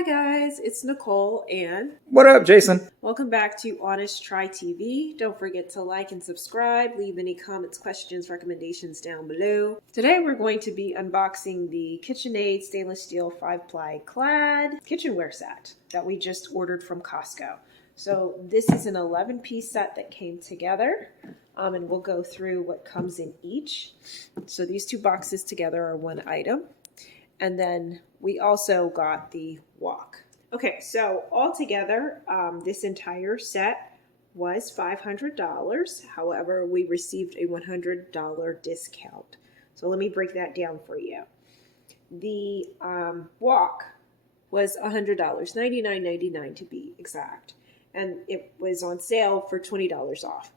Hi guys, it's Nicole and what up, Jason? Welcome back to Honest Try TV. Don't forget to like and subscribe. Leave any comments, questions, recommendations down below. Today we're going to be unboxing the KitchenAid stainless steel 5-ply Clad kitchenware set that we just ordered from Costco. So this is an 11-piece set that came together, and we'll go through what comes in each. So these two boxes together are one item. And then we also got the wok. Okay, so altogether, this entire set was $500. However, we received a $100 discount. So let me break that down for you. The wok was $100, $99.99 to be exact. And it was on sale for $20 off.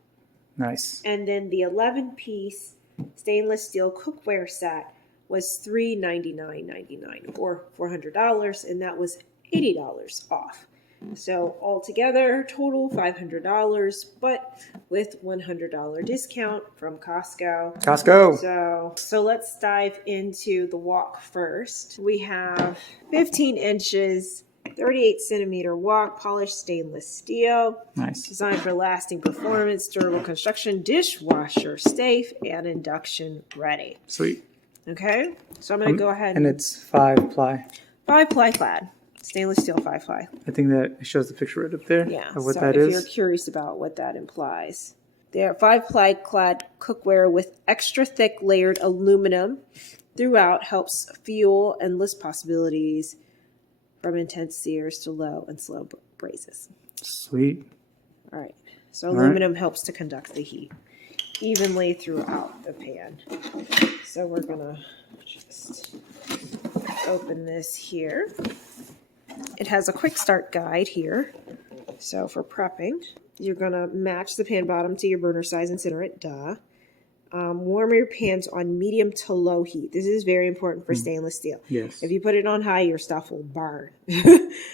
Nice. And then the 11-piece stainless steel cookware set was $399.99 or $400, and that was $80 off. So altogether, total $500, but with $100 discount from Costco. So let's dive into the wok first. We have 15 inches, 38 centimeter wok, polished stainless steel. Nice. Designed for lasting performance, durable construction, dishwasher safe, and induction ready. Sweet. Okay, so I'm going to go ahead. And it's 5-ply. 5-ply Clad. Stainless steel 5-ply. I think that shows the picture right up there of what that is. is. If you're curious about what that implies. They're 5-ply Clad cookware with extra thick layered aluminum throughout, helps fuel endless possibilities from intense sears to low and slow brazes. Sweet. All right, so aluminum helps to conduct the heat evenly throughout the pan. So we're gonna just open this here. It has a quick start guide here. So for prepping, you're gonna match the pan bottom to your burner size and center it, warm your pans on medium to low heat. This is very important for stainless steel. Yes. If you put it on high, your stuff will burn.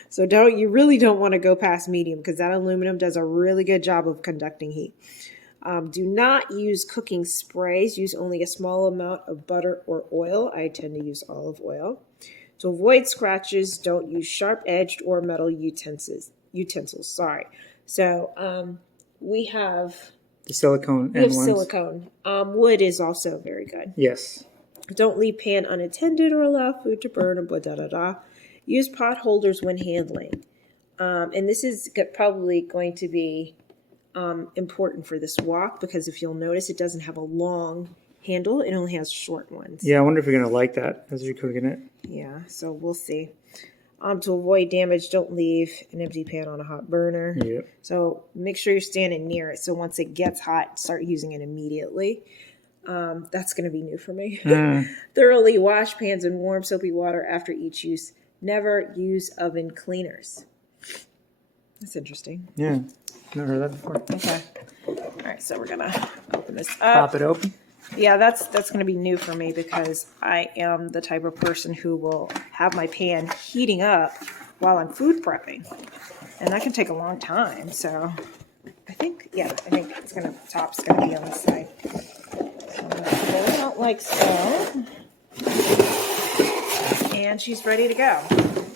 So you really don't want to go past medium because that aluminum does a really good job of conducting heat. Do not use cooking sprays. Use only a small amount of butter or oil. I tend to use olive oil. To avoid scratches, don't use sharp-edged or metal utensils. So we have the silicone. Silicone. Wood is also very good. Yes. Don't leave pan unattended or allow food to burn or blah, da, da, da. Use pot holders when handling. And this is probably going to be important for this wok because if you'll notice, it doesn't have a long handle. It only has short ones. Yeah, I wonder if you're going to like that as you're cooking it. Yeah, so we'll see. To avoid damage, don't leave an empty pan on a hot burner. Yep. So make sure you're standing near it. So once it gets hot, start using it immediately. That's going to be new for me. Thoroughly wash pans in warm soapy water after each use. Never use oven cleaners. That's interesting. Yeah, never heard that before. Okay. All right, so we're going to open this up. Pop it open. Yeah, that's going to be new for me because I am the type of person who will have my pan heating up while I'm food prepping. And that can take a long time. So I think top's going to be on the side. So I'm going to pull it out like so. And she's ready to go.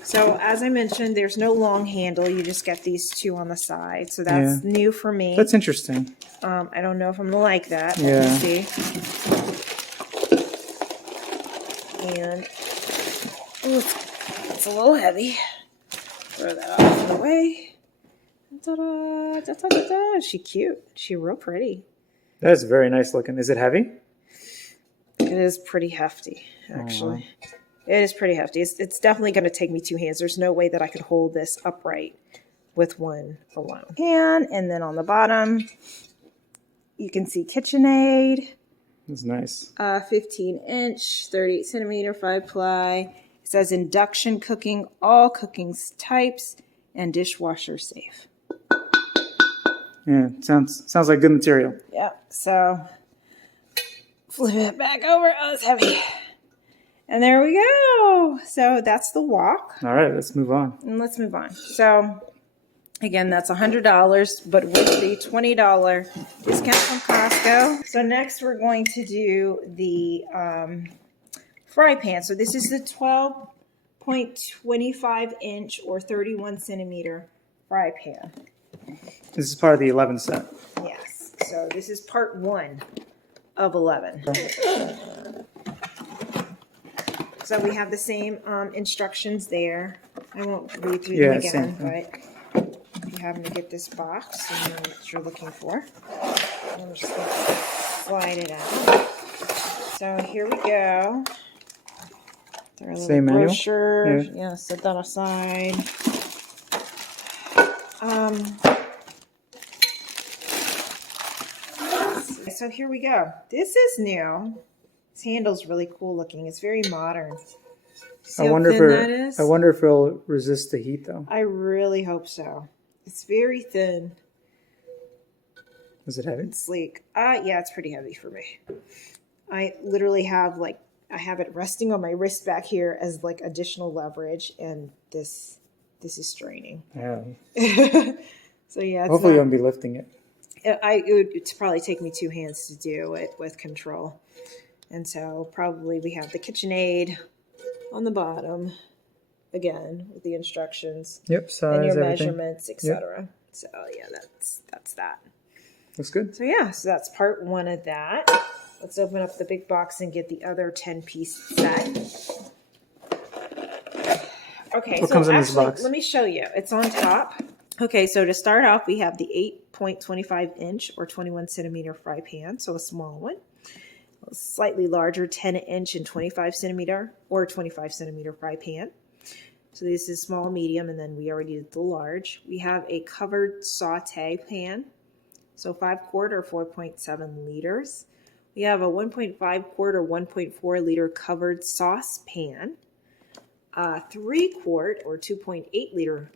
So as I mentioned, there's no long handle. You just get these two on the side. So that's new for me. That's interesting. I don't know if I'm going to like that. Yeah. Let me see. And it's a little heavy. Throw that out of the way. Ta-da, da-da-da-da. She's cute. She's real pretty. That is very nice looking. Is it heavy? It is pretty hefty, actually. Oh, wow. It is pretty hefty. It's definitely going to take me two hands. There's no way that I could hold this upright with one alone. And then on the bottom, you can see KitchenAid. That's nice. 15-inch, 38 centimeter, 5-ply. It says induction cooking, all cooking types, and dishwasher safe. Yeah, sounds like good material. Yep. So flip it back over. Oh, it's heavy. And there we go. So that's the wok. All right, let's move on. And let's move on. So again, that's $100, but with the $20 discount from Costco. So next we're going to do the fry pan. So this is the 12 8.25 inch or 31 centimeter fry pan. This is part of the 11 set. Yes, so this is part 1 of 11. So we have the same instructions there. I won't read through them again, but if you happen to get this box and you know what you're looking for, I'm just going to slide it out. So here we go. Our Same brochure. manual? Yeah, set that aside. So here we go. This is new. This handle's really cool looking. It's very modern. See I wonder if it'll resist the heat though. I really hope so. It's very thin. Is it heavy? It's sleek. Yeah, it's pretty heavy for me. I literally have I have it resting on my wrist back here as like additional leverage, and this is straining. Yeah. So yeah, hopefully you won't be lifting it. It would probably take me 2 hands to do it with control. And so probably we have the KitchenAid on the bottom, again, with the instructions. Yep, size, and your everything. measurements, etc. Yep. So yeah, that's that. Looks good. So yeah, so that's part 1 of that. Let's open up the big box and get the other 10-piece set. Okay, what comes in this box? Let me show you. It's on top. Okay, so to start off, we have the 8.25 inch or 21 centimeter fry pan, so a small one. A slightly larger 10 inch and 25 centimeter or 25 centimeter fry pan. So this is small, medium, and then we already did the large. We have a covered saute pan, so 5 quart or 4.7 liters. We have a 1.5 quart or 1.4 liter covered saucepan, 3 quart or 2.8 liter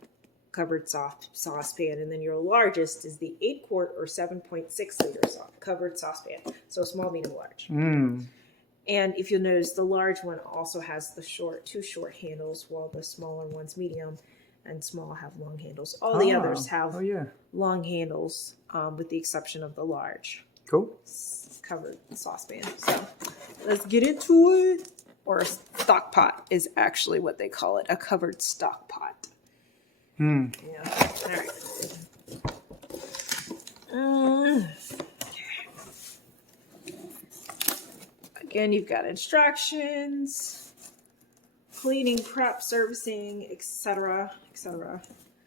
covered saucepan, and then your largest is the 8 quart or 7.6 liter covered saucepan. So small, medium, large. And if you'll notice, the large one also has the two short handles, while the smaller ones, medium and small, have long handles. All the others have long handles, with the exception of the large. Cool. Covered saucepan. So let's get into it. Or a stock pot is actually what they call it, a covered stock pot. Yeah. All right. Again, you've got instructions, cleaning, prep, servicing, etc., etc.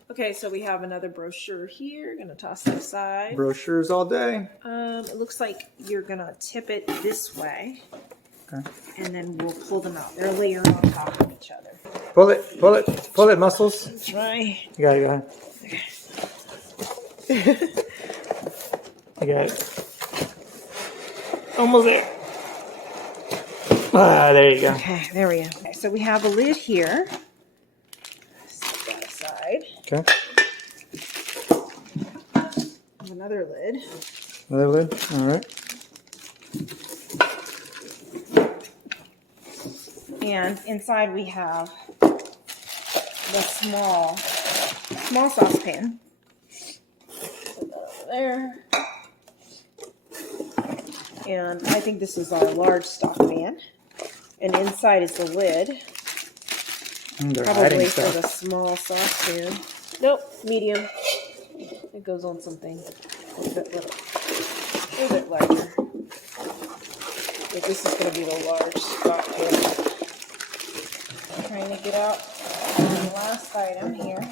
Okay, so we have another brochure here. Gonna toss that aside. Brochures all day. It looks like you're gonna tip it this way. Okay. And then we'll pull them out. They're layered on top of each other. Pull it, muscles. Try. You got it, You got it. Almost there. There you go. Okay, there we go. Okay, so we have a lid here. Set that aside. Okay. Another lid. Another lid. All right. And inside we have the small saucepan. Put that over there. And I think this is our large stock pan. And inside is the lid. Probably for the small saucepan. Nope, medium. It goes on something a little bit larger. But this is going to be the large stock pan. Trying to get out the last item here.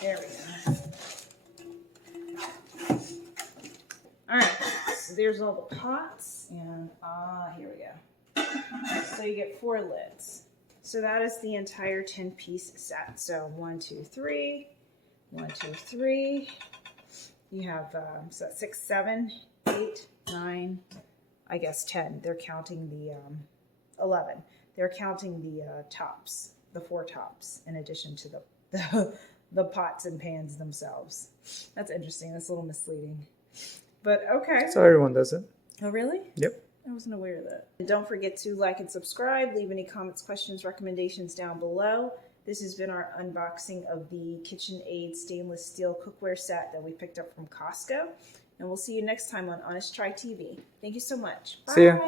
There we go. All right, so there's all the pots, and here we go. So you get 4 lids. So that is the entire 10-piece set. So 1, 2, 3, 1, 2, 3. You have so that's 6, 7, 8, 9. I guess 10. They're counting the 11. They're counting the tops, the 4 tops, in addition to the pots and pans themselves. That's interesting. That's a little misleading. But okay. So everyone does it. Oh, really? Yep. I wasn't aware of that. And don't forget to like and subscribe. Leave any comments, questions, recommendations down below. This has been our unboxing of the KitchenAid stainless steel cookware set that we picked up from Costco. And we'll see you next time on Honest Try TV. Thank you so much. Bye. See ya.